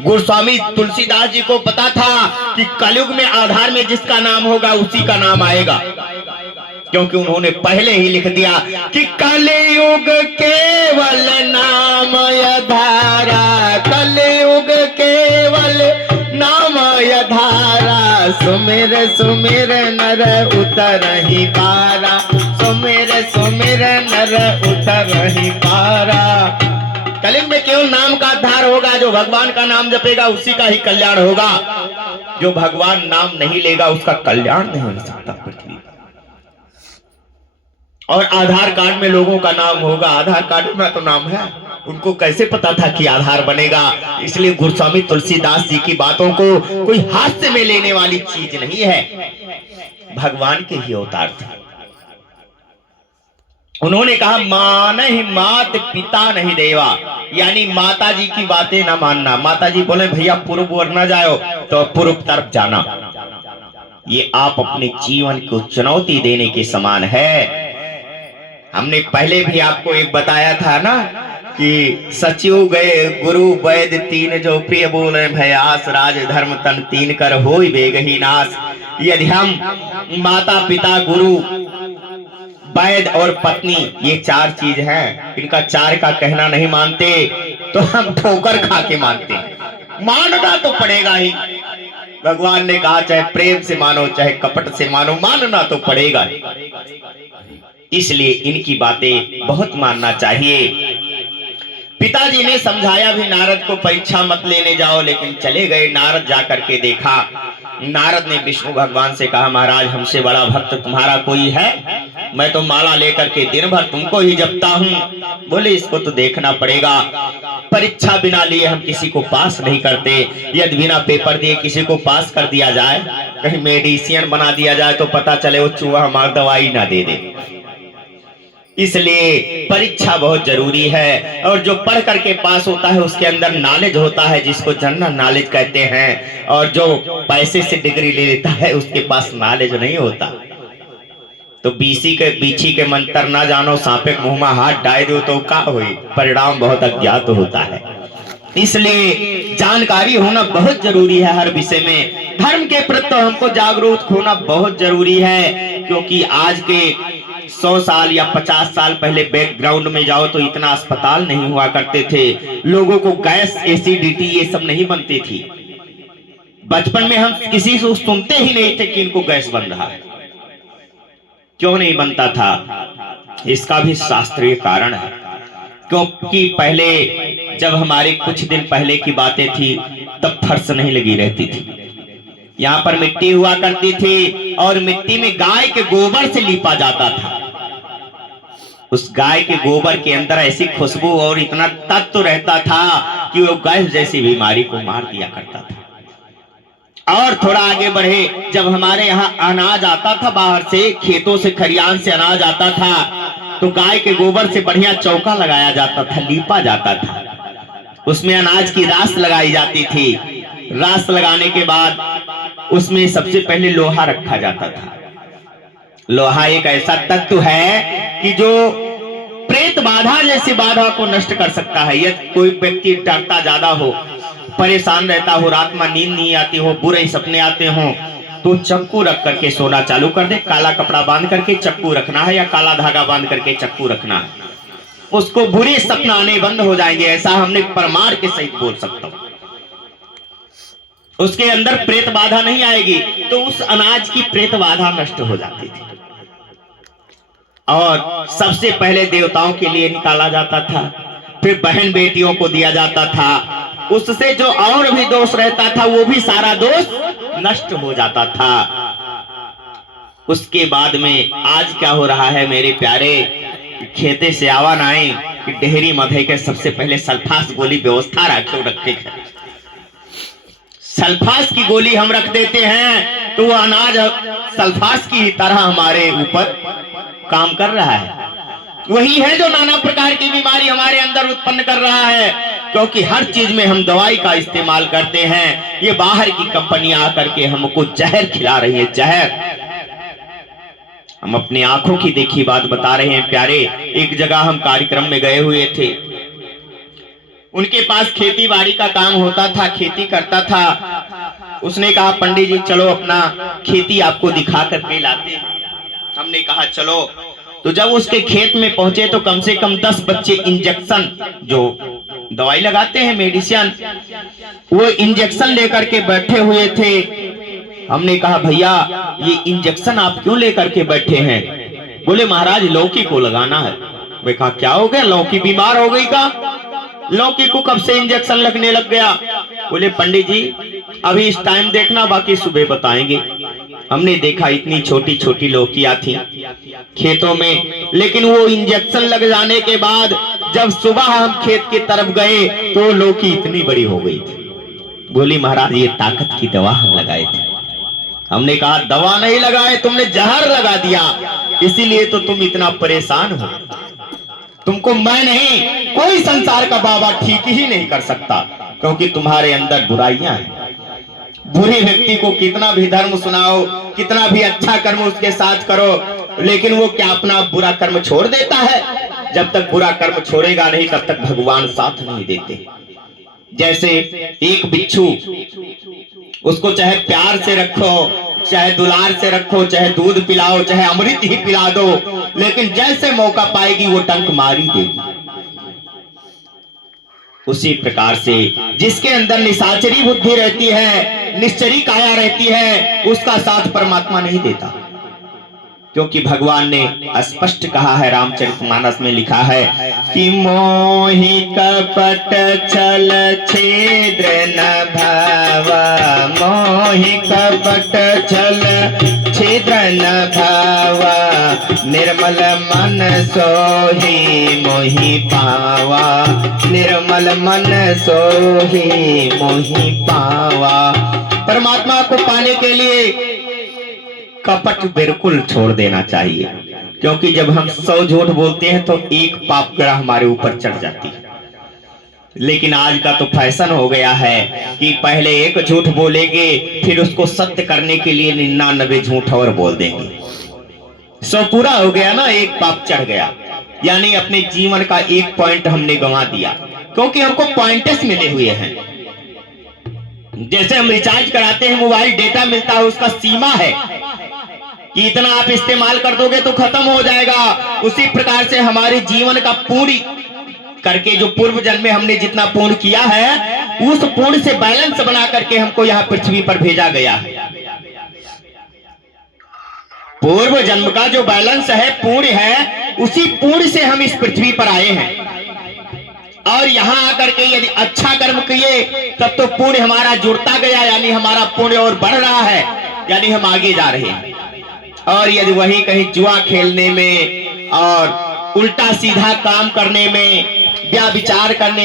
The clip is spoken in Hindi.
गोस्वामी तुलसीदास जी को पता था कि कलयुग में आधार में जिसका नाम होगा उसी का नाम आएगा, क्योंकि उन्होंने पहले ही लिख दिया कि कलयुग केवल नाम आधारा, कलयुग केवल नाम आधारा, सुमिर सुमिर नर उतरहि पारा, सुमिर सुमिर नर उतरहि पारा। कलयुग में केवल नाम का आधार होगा, जो भगवान का नाम जपेगा उसी का ही कल्याण होगा, जो भगवान नाम नहीं लेगा उसका कल्याण नहीं हो सकता पृथ्वी। और आधार कार्ड में लोगों का नाम होगा, आधार कार्ड में तो नाम है, उनको कैसे पता था कि आधार बनेगा। इसलिए गोस्वामी तुलसीदास जी की बातों को कोई हास्य में लेने वाली चीज नहीं है, भगवान के ही अवतार थे। उन्होंने कहा मान ही मात पिता नहीं देवा, यानी माता जी की बातें ना मानना। माता जी बोले भैया पूर्व ओर ना जाओ तो पूर्व तरफ जाना, ये आप अपने जीवन को चुनौती देने के समान है। हमने पहले भी आपको एक बताया था ना कि सचिव गए गुरु वैद्य तीन, जो प्रिय बोले भयास, राज धर्म तन तीन कर होई बेगही नाश। यदि हम माता पिता गुरु वैद्य और पत्नी, ये चार चीज हैं, इनका चार का कहना नहीं मानते तो हम ठोकर खा के मानते हैं। मानना तो पड़ेगा ही, भगवान ने कहा चाहे प्रेम से मानो चाहे कपट से मानो, मानना तो पड़ेगा। इसलिए इनकी बातें बहुत मानना चाहिए। पिताजी ने समझाया भी नारद को परीक्षा मत लेने जाओ, लेकिन चले गए। नारद जाकर के देखा, नारद ने विष्णु भगवान से कहा महाराज हमसे बड़ा भक्त तुम्हारा कोई है? मैं तो माला लेकर के दिन भर तुमको ही जपता हूँ। बोले इसको तो देखना पड़ेगा, परीक्षा बिना लिए हम किसी को पास नहीं करते। यदि बिना पेपर दिए किसी को पास कर दिया जाए, कहीं मेडिसिन बना दिया जाए तो पता चले वो चूहा हमारी दवाई ना दे दे। इसलिए परीक्षा बहुत जरूरी है, और जो पढ़ करके पास होता है उसके अंदर नॉलेज होता है, जिसको जनरल नॉलेज कहते हैं। और जो पैसे से डिग्री ले लेता है उसके पास नॉलेज नहीं होता। तो बीछी के मंत्र ना जानो, सांपे के मुंह में हाथ डाल दो तो क्या हुई, परिणाम बहुत अज्ञात होता है। इसलिए जानकारी होना बहुत जरूरी है हर विषय में। धर्म के प्रति हमको जागरूक होना बहुत जरूरी है, क्योंकि आज के 100 साल या 50 साल पहले बैकग्राउंड में जाओ तो इतना अस्पताल नहीं हुआ करते थे, लोगों को गैस एसिडिटी ये सब नहीं बनती थी। बचपन में हम किसी से सुनते ही नहीं थे कि इनको गैस बन रहा है। क्यों नहीं बनता था? इसका भी शास्त्रीय कारण है, क्योंकि पहले जब हमारे कुछ दिन पहले की बातें थी तब फर्श नहीं लगी रहती थी, यहाँ पर मिट्टी हुआ करती थी और मिट्टी में गाय के गोबर से लीपा जाता था। उस गाय के गोबर के अंदर ऐसी खुशबू और इतना तत्व रहता था कि वो गैस जैसी बीमारी को मार दिया करता था। और थोड़ा आगे बढ़े, जब हमारे यहाँ अनाज आता था बाहर से, खेतों से खरियान से अनाज आता था, तो गाय के गोबर से बढ़िया चौका लगाया जाता था, लीपा जाता था। उसमें अनाज की रास लगाई जाती थी। रास लगाने के बाद उसमें सबसे पहले लोहा रखा जाता था। लोहा एक ऐसा तत्व है कि जो प्रेत बाधा जैसी बाधा को नष्ट कर सकता है। यदि कोई व्यक्ति डरता ज्यादा हो, परेशान रहता हो, रात में नींद नहीं आती हो, बुरे सपने आते हो, तो चक्कू रख करके सोना चालू कर दे। काला कपड़ा बांध करके चक्कू रखना है या काला धागा बांध करके चक्कू रखना है, उसको बुरे सपना आने बंद हो जाएंगे। ऐसा हमने प्रमाण के सहित बोल सकता हूं। उसके अंदर प्रेत बाधा नहीं आएगी, तो उस अनाज की प्रेत बाधा नष्ट हो जाती थी। और सबसे पहले देवताओं के लिए निकाला जाता था, फिर बहन बेटियों को दिया जाता था। उससे जो और भी दोष रहता था वो भी सारा दोष नष्ट हो जाता था। उसके बाद में आज क्या हो रहा है मेरे प्यारे, खेते से आवान आए कि डेहरी मधे के सबसे पहले सल्फास गोली व्यवस्था रखे। सल्फास की गोली हम रख देते हैं तो वो अनाज सल्फास की तरह हमारे ऊपर काम कर रहा है। वही है जो नाना प्रकार की बीमारी हमारे अंदर उत्पन्न कर रहा है, क्योंकि हर चीज में हम दवाई का इस्तेमाल करते हैं। ये बाहर की कंपनियां आकर के हमको जहर खिला रही है, जहर। हम अपनी आंखों की देखी बात बता रहे हैं प्यारे। एक जगह हम कार्यक्रम में गए हुए थे, उनके पास खेती बाड़ी का काम होता था, खेती करता था। उसने कहा पंडित जी चलो अपना खेती आपको दिखा करके लाते हैं। हमने कहा चलो। तो जब उसके खेत में पहुंचे तो कम से कम 10 बच्चे इंजेक्शन, जो दवाई लगाते हैं मेडिसिन, वो इंजेक्शन लेकर के बैठे हुए थे। हमने कहा भैया ये इंजेक्शन आप क्यों लेकर के बैठे हैं? बोले महाराज लौकी को लगाना है। मैं कहा क्या हो गया, लौकी बीमार हो गई का? लौकी को कब से इंजेक्शन लगने लग गया? बोले पंडित जी अभी इस टाइम देखना, बाकी सुबह बताएंगे। हमने देखा इतनी छोटी छोटी लौकियां थी खेतों में, लेकिन वो इंजेक्शन लग जाने के बाद जब सुबह हम खेत की तरफ गए तो लौकी इतनी बड़ी हो गई थी। बोली महाराज ये ताकत की दवा हम लगाए थे। हमने कहा दवा नहीं लगाए, तुमने जहर लगा दिया, इसीलिए तो तुम इतना परेशान हो। तुमको मैं नहीं, कोई संसार का बाबा ठीक ही नहीं कर सकता, क्योंकि तुम्हारे अंदर बुराइयां हैं। बुरे व्यक्ति को कितना भी धर्म सुनाओ, कितना भी अच्छा कर्म उसके साथ करो, लेकिन वो क्या अपना बुरा कर्म छोड़ देता है? जब तक बुरा कर्म छोड़ेगा नहीं तब तक भगवान साथ नहीं देते। जैसे एक बिच्छू, उसको चाहे प्यार से रखो, चाहे दुलार से रखो, चाहे दूध पिलाओ, चाहे अमृत ही पिला दो, लेकिन जैसे मौका पाएगी वो डंक मार ही देगी। उसी प्रकार से जिसके अंदर निशाचरी बुद्धि रहती है, निश्चरी काया रहती है, उसका साथ परमात्मा नहीं देता। क्योंकि भगवान ने स्पष्ट कहा है, रामचरितमानस में लिखा है कि मोहि कपट छल छिद्र न भावा, मोहि कपट छल छिद्र न भावा, निर्मल मन सोहि मोहि पावा, निर्मल मन सोहि मोहि पावा। परमात्मा को पाने के लिए कपट बिल्कुल छोड़ देना चाहिए, क्योंकि जब हम 100 झूठ बोलते हैं तो एक पाप ग्रह हमारे ऊपर चढ़ जाती है। लेकिन आज का तो फैशन हो गया है कि पहले एक झूठ बोलेंगे, फिर उसको सत्य करने के लिए 99 झूठ और बोल देंगे। 100 पूरा हो गया ना, एक पाप चढ़ गया, यानी अपने जीवन का एक पॉइंट हमने गंवा दिया, क्योंकि हमको पॉइंट्स मिले हुए हैं। जैसे हम रिचार्ज कराते हैं, मोबाइल डेटा मिलता है, उसका सीमा है कि इतना आप इस्तेमाल कर दोगे तो खत्म हो जाएगा। उसी प्रकार से हमारे जीवन का पूरी करके जो पूर्व जन्म में हमने जितना पुण्य किया है, उस पुण्य से बैलेंस बना करके हमको यहाँ पृथ्वी पर भेजा गया है। पूर्व जन्म का जो बैलेंस है, पुण्य है, उसी पुण्य से हम इस पृथ्वी पर आए हैं। और यहाँ आकर के यदि अच्छा कर्म किए तब तो पुण्य हमारा जुड़ता गया, यानी हमारा पुण्य और बढ़ रहा है, यानी हम आगे जा रहे हैं। और यदि वही कहीं जुआ खेलने में और उल्टा सीधा काम करने में, व्याभिचार करने